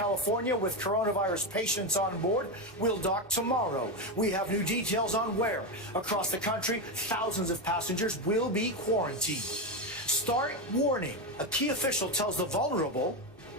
California with coronavirus patients on board will dock tomorrow. We have new details on where. Across the country, thousands of passengers will be quarantined. Start warning. A key official tells the vulnerable,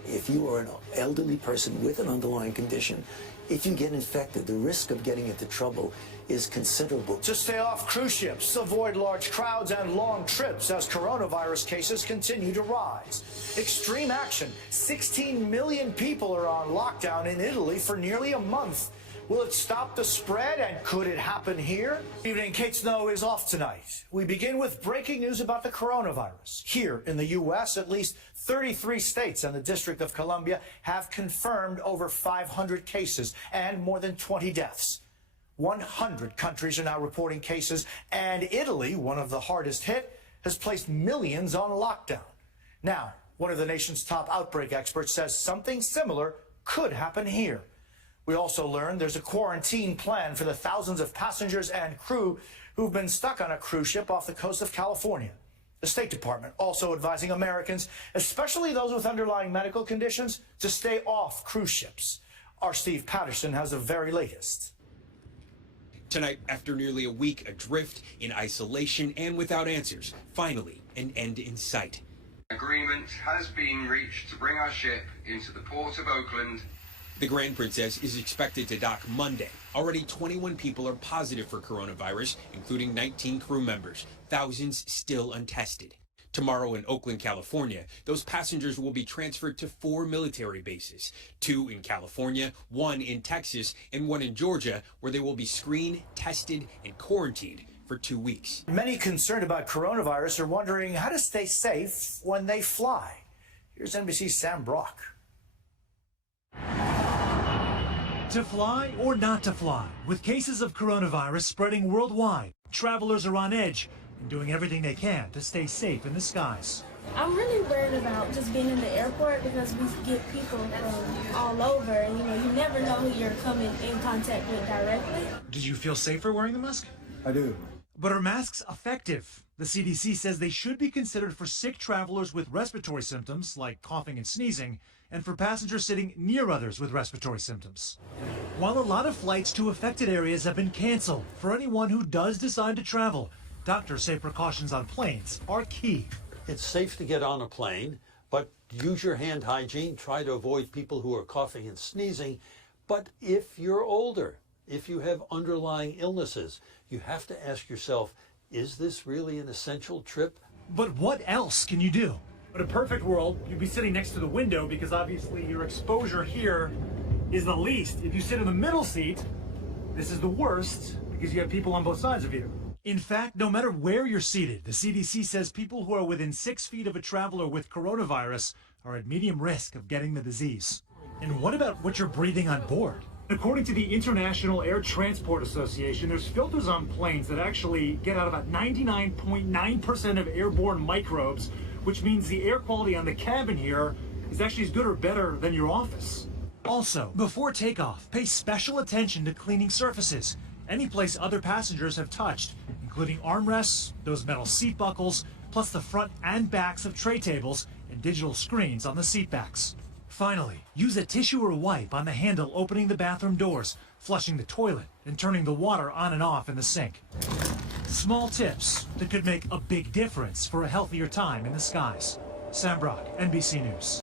if you are an elderly person with an underlying condition, if you get infected, the risk of getting into trouble is considerable. To stay off cruise ships, avoid large crowds and long trips as coronavirus cases continue to rise. Extreme action. 16 million people are on lockdown in Italy for nearly a month. Will it stop the spread, and could it happen here? Good evening. Kate Snow is off tonight. We begin with breaking news about the coronavirus. Here in the U.S., at least 33 states and the District of Columbia have confirmed over 500 cases and more than 20 deaths. 100 countries are now reporting cases, and Italy, one of the hardest hit, has placed millions on lockdown. Now, one of the nation's top outbreak experts says something similar could happen here. We also learned there's a quarantine plan for the thousands of passengers and crew who've been stuck on a cruise ship off the coast of California. The State Department also advising Americans, especially those with underlying medical conditions, to stay off cruise ships. Our Steve Patterson has the very latest. Tonight, after nearly a week adrift, in isolation and without answers, finally an end in sight. Agreement has been reached to bring our ship into the port of Oakland. The Grand Princess is expected to dock Monday. Already 21 people are positive for coronavirus, including 19 crew members, thousands still untested. Tomorrow in Oakland, California, those passengers will be transferred to 4 military bases, 2 in California, 1 in Texas, and 1 in Georgia, where they will be screened, tested, and quarantined for 2 weeks. Many concerned about coronavirus are wondering how to stay safe when they fly. Here's NBC's Sam Brock. To fly or not to fly? With cases of coronavirus spreading worldwide, travelers are on edge and doing everything they can to stay safe in the skies. I'm really worried about just being in the airport because we get people from all over, and you never know who you're coming in contact with directly. Did you feel safer wearing the mask? I do. But are masks effective? The CDC says they should be considered for sick travelers with respiratory symptoms like coughing and sneezing, and for passengers sitting near others with respiratory symptoms. While a lot of flights to affected areas have been canceled, for anyone who does decide to travel, doctors say precautions on planes are key. It's safe to get on a plane, but use your hand hygiene. Try to avoid people who are coughing and sneezing. But if you're older, if you have underlying illnesses, you have to ask yourself, is this really an essential trip? But what else can you do? In a perfect world, you'd be sitting next to the window because obviously your exposure here is the least. If you sit in the middle seat, this is the worst because you have people on both sides of you. In fact, no matter where you're seated, the CDC says people who are within 6 feet of a traveler with coronavirus are at medium risk of getting the disease. And what about what you're breathing on board? According to the International Air Transport Association, there's filters on planes that actually get out about 99.9% of airborne microbes, which means the air quality on the cabin here is actually as good or better than your office. Also, before takeoff, pay special attention to cleaning surfaces, any place other passengers have touched, including armrests, those metal seat buckles, plus the front and backs of tray tables and digital screens on the seat backs. Finally, use a tissue or wipe on the handle opening the bathroom doors, flushing the toilet, and turning the water on and off in the sink. Small tips that could make a big difference for a healthier time in the skies. Sam Brock, NBC News.